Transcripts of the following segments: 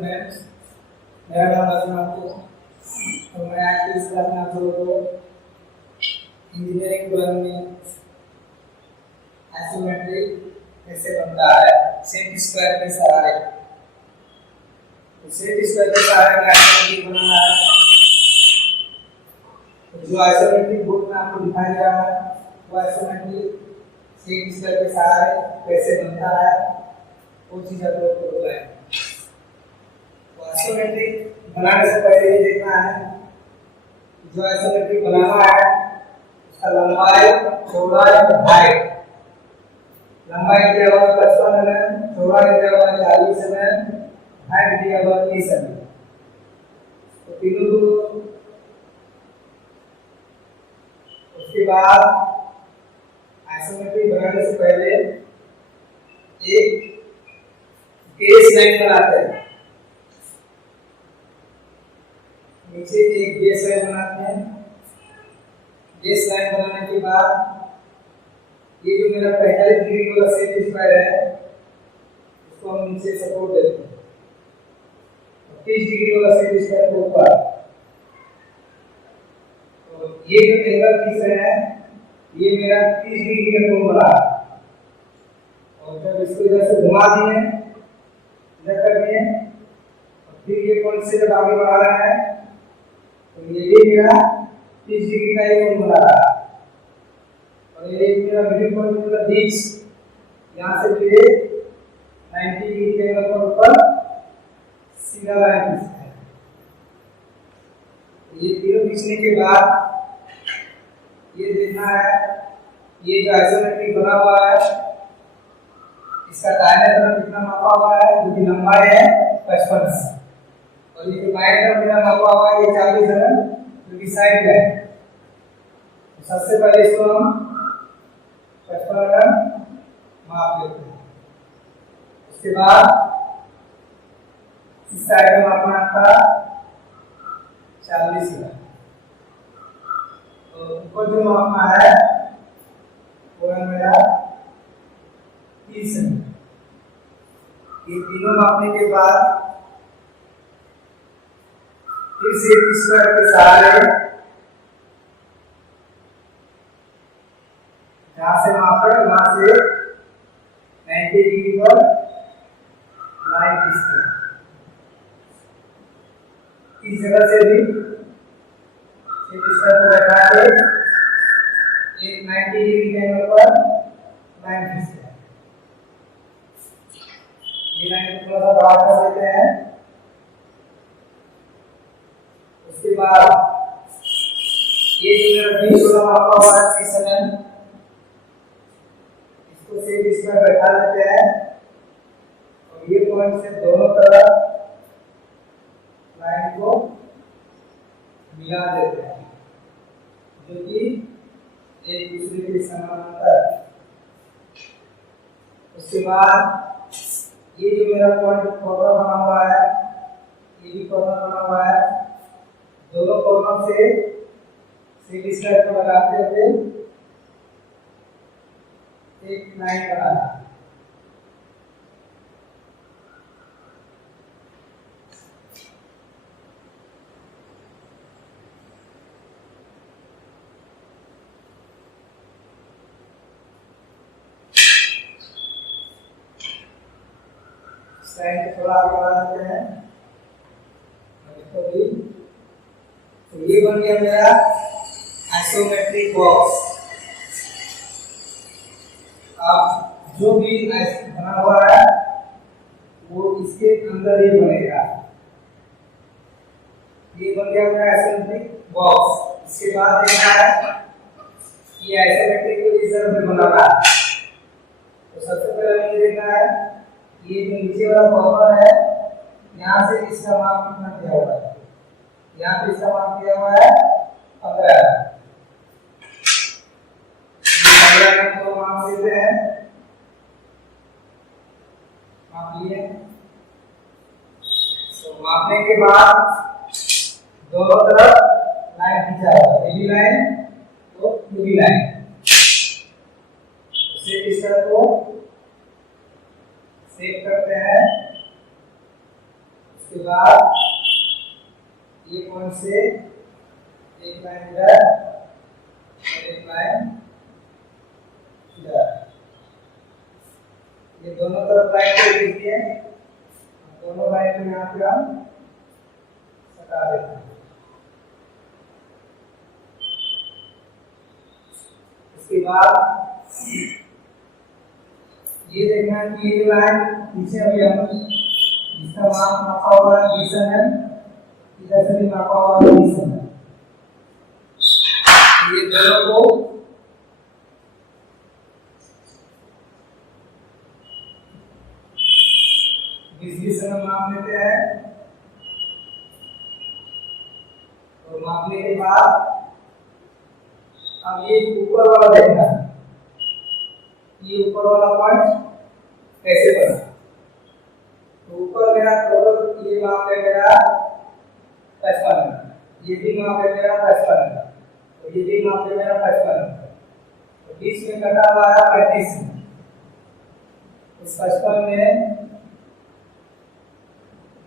Students, मेरा नाम आपको और मैं आज की इस क्लास में आप लोगों को इंजीनियरिंग ड्राइंग में आइसोमेट्रिक कैसे बनता है सेट स्क्वायर के सहारे। सेट स्क्वायर के सहारे में आइसोमेट्रिक बनाना है। तो जो आइसोमेट्रिक बोर्ड में आपको दिखाया जा रहा है वो आइसोमेट्रिक सेट स्क्वायर के सहारे कैसे बनता है वो चीज आप लोगों को बताएं। आइसोमेट्रिक बनाने से पहले ये देखना है जो आइसोमेट्रिक बनाना है उसका लंबाई, चौड़ाई और हाइट। लंबाई दिया हुआ 55 mm, चौड़ाई दिया हुआ 40 mm, हाइट दिया हुआ 30 mm। तो तीनों को उसके बाद आइसोमेट्रिक बनाने से पहले एक बेस लाइन बनाते हैं। नीचे एक बेस लाइन बनाते हैं। बेस लाइन बनाने के बाद ये जो मेरा 45 डिग्री वाला सेट स्क्वायर है उसको हम नीचे सपोर्ट देते हैं। 30 डिग्री वाला सेट स्क्वायर को ऊपर। तो ये जो एंगल किस है ये मेरा 30 डिग्री का कोण बना। और जब इसको इधर से घुमा दिए इधर कर दिए और फिर ये पॉइंट से जब आगे बढ़ा रहा है तो ये भी मेरा 30 डिग्री का एक कोण बना रहा है। और ये मेरा मिडिल पॉइंट मतलब बीच यहाँ से फिर 90 डिग्री के एंगल पर ऊपर सीधा लाइन खींचता है। ये तीनों खींचने के बाद ये देखना है ये जो आइसोमेट्रिक बना हुआ है इसका दाहिने तरफ कितना मापा हुआ है जो कि लंबाई है 55 है और ये जो बाएं तरफ मेरा मापा हुआ है ये 40 है जो कि साइड में है। तो सबसे पहले इसको हम 55 माप लेते हैं। उसके बाद इस साइड में मापना था 40 है। तो ऊपर जो मापना है वो है मेरा 30 है। ये तीनों मापने के बाद फिर से स्क्वायर के सहारे जहां से मापा वहां से 90 डिग्री पर लाइन खींचते हैं। इस जगह से भी स्क्वायर को बैठा के एक 90 डिग्री के एंगल पर लाइन खींचते हैं। ये लाइन को थोड़ा सा बड़ा कर देते हैं। उसके बाद ये जो मेरा बीच वाला मापा हुआ है 30 mm इसको सेट स्क्वायर बैठा देते हैं और ये पॉइंट से दोनों तरफ लाइन को मिला देते हैं जो कि एक दूसरे के समानांतर। उसके बाद ये जो मेरा पॉइंट कॉर्नर बना हुआ है ये भी कॉर्नर बना हुआ है। दोनों कॉर्नर से सेट स्क्वायर को लगाते हुए एक लाइन बनाना। लाइन को थोड़ा आगे बढ़ा देते हैं। तो ये बन गया मेरा आइसोमेट्रिक बॉक्स। अब जो भी बना हुआ है वो इसके अंदर ही बनेगा। ये बन गया मेरा आइसोमेट्रिक बॉक्स। इसके बाद देखना है ये आइसोमेट्रिक को इस तरह में बनाना है। तो सबसे पहले ये देखना है ये जो नीचे वाला कॉर्नर है यहाँ से इसका माप कितना दिया हुआ है। यहाँ पे इसका माप दिया हुआ है 15। 15 को माप देते हैं। माप लिए तो मापने के बाद दोनों तरफ लाइन खींचा हुआ है। ये भी लाइन तो ये भी लाइन। सेट स्क्वायर को सेट करते हैं। उसके बाद ये पॉइंट से एक लाइन इधर और एक लाइन इधर, ये दोनों तरफ लाइन को देखिए, दोनों लाइन को यहाँ पे हम सटा देते हैं। उसके बाद ये देखना है कि ये लाइन पीछे अभी हम इसका मापा हुआ है 20 mm, इधर से भी मापा हुआ है 20 mm। ये दोनों को बीस mm माप लेते हैं। तो मापने के बाद अब ये ऊपर वाला देखना है, ये ऊपर वाला पॉइंट कैसे बना। तो ऊपर मेरा टोटल ये माप है मेरा 55, ये भी माप है मेरा 55, तो ये भी माप है मेरा 55, तो 20 में कटा हुआ है 35 में। इस 55 में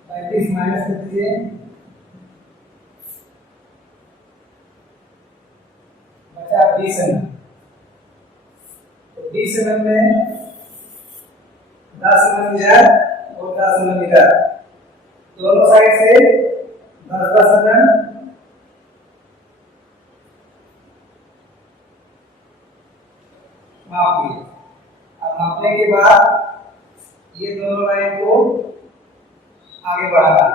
35 माइनस कर दीजिए, बचा 20 mm। तो 20 mm में 10 mm इधर और 10 mm इधर, दोनों साइड से 10-10 mm माप लिए। अब मापने के बाद ये दोनों लाइन को आगे बढ़ाना।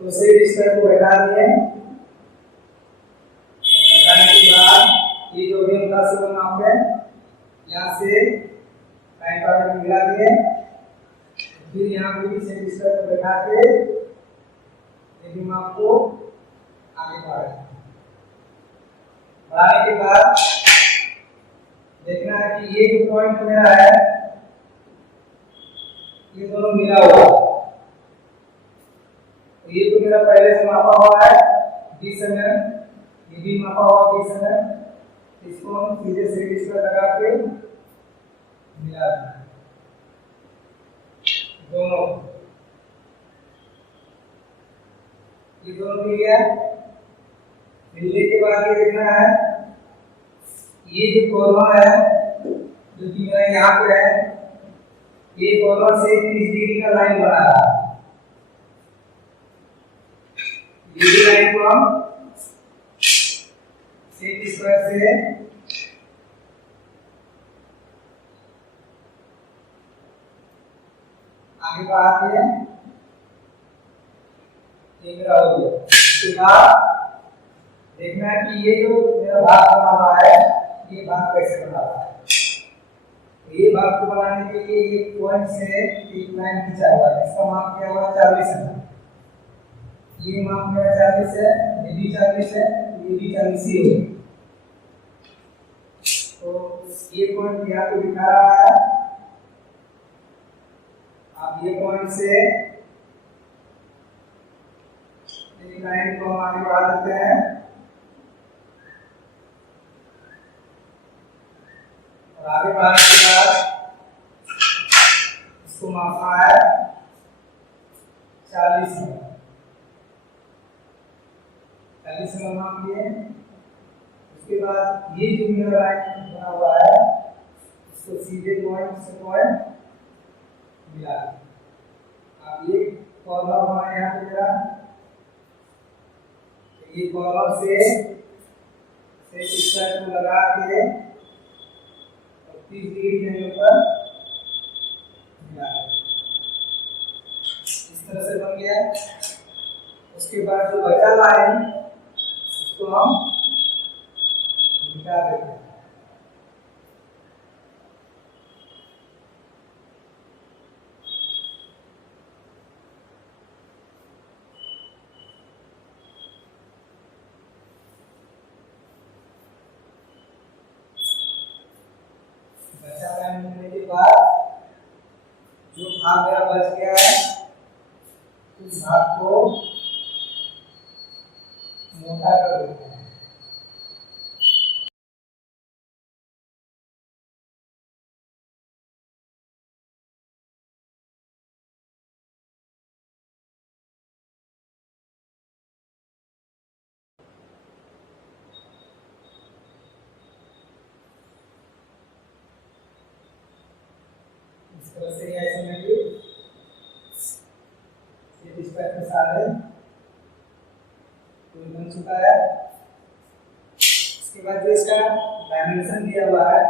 तो से डिस्टेंस को हटा दिए, हटाने के बाद ये जो भी हम 10 mm माप है यहाँ से लाइन पर मिला दिए, फिर यहाँ पे भी से डिस्टेंस को हटा के ये भी माप को आगे बढ़ाएं। बढ़ाने के बाद देखना है कि ये जो पॉइंट मेरा है ये दोनों मिला हुआ है। तो ये तो मेरा पहले से मापा हुआ है 20 mm, ये भी मापा हुआ 20 mm, इसको हम सीधे से इस पर लगा के मिला देना दोनों, ये दोनों मिल गया। मिलने के बाद ये देखना है ये जो कॉर्नर है जो कि मेरा यहाँ पे है, ये कॉर्नर से 30 डिग्री का लाइन बना रहा है। ये लाइन को हम सेक स्क्वायर से आगे बढ़ाते हैं, ये मेरा हो गया। उसके बाद देखना है कि ये जो मेरा भाग बना हुआ है ये भाग कैसे बना हुआ है। ये भाग को बनाने के लिए एक पॉइंट से एक लाइन खींचा हुआ है, इसका माप क्या हुआ 40 है, ये माप मेरा 40 है, ये भी 40 है, ये भी 40 ही होगा। तो ये पॉइंट यहाँ पे दिखा रहा है। अब ये पॉइंट से एक लाइन को हम आगे बढ़ा देते हैं और आगे बढ़ाने के बाद इसको मापना है 40 में, 40 में माप लिए। उसके बाद ये जो मेरा लाइन बना हुआ है इसको सीधे पॉइंट से पॉइंट मिला। अब ये कॉर्नर बना यहाँ पे मेरा, ये कॉर्नर से इस साइड को लगा के 30 डिग्री के एंगल पर मिला, इस तरह से बन गया। उसके बाद जो बचा लाइन उसको हम मिटा देते हैं। बचा लाइन मिलने के बाद जो भाग मेरा बच गया है उस भाग को मोटा कर देते हैं। सारे तो बन चुका है। इसके बाद जो इसका डायमेंशन दिया हुआ है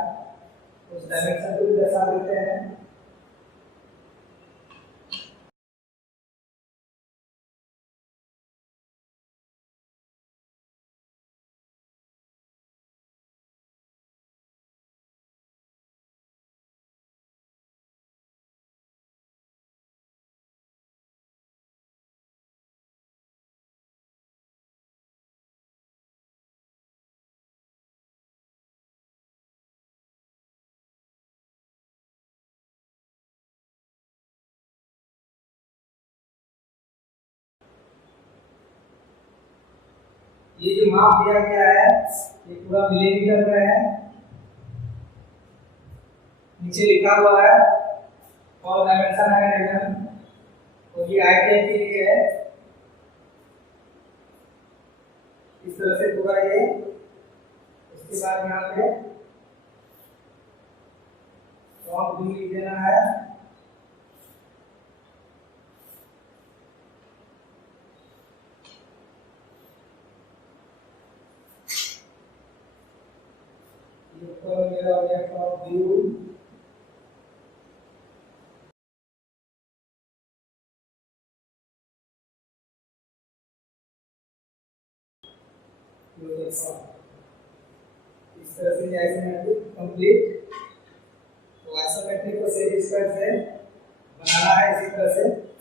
उस डायमेंशन को भी दर्शा देते हैं। ये जो माप दिया गया है ये पूरा मिलीमीटर में है। नीचे लिखा हुआ है और डायमेंशन है और ये आईटीआई के लिए है। इस तरह से पूरा ये। उसके बाद यहाँ पे फॉन्ट भी लिख देना है। ऊपर मेरा ऑब्जेक्ट ऑफ व्यू इस तरह से आइसोमेट्रिक कंप्लीट। तो आइसोमेट्रिक को सेट स्क्वायर से बनाना है इसी तरह से।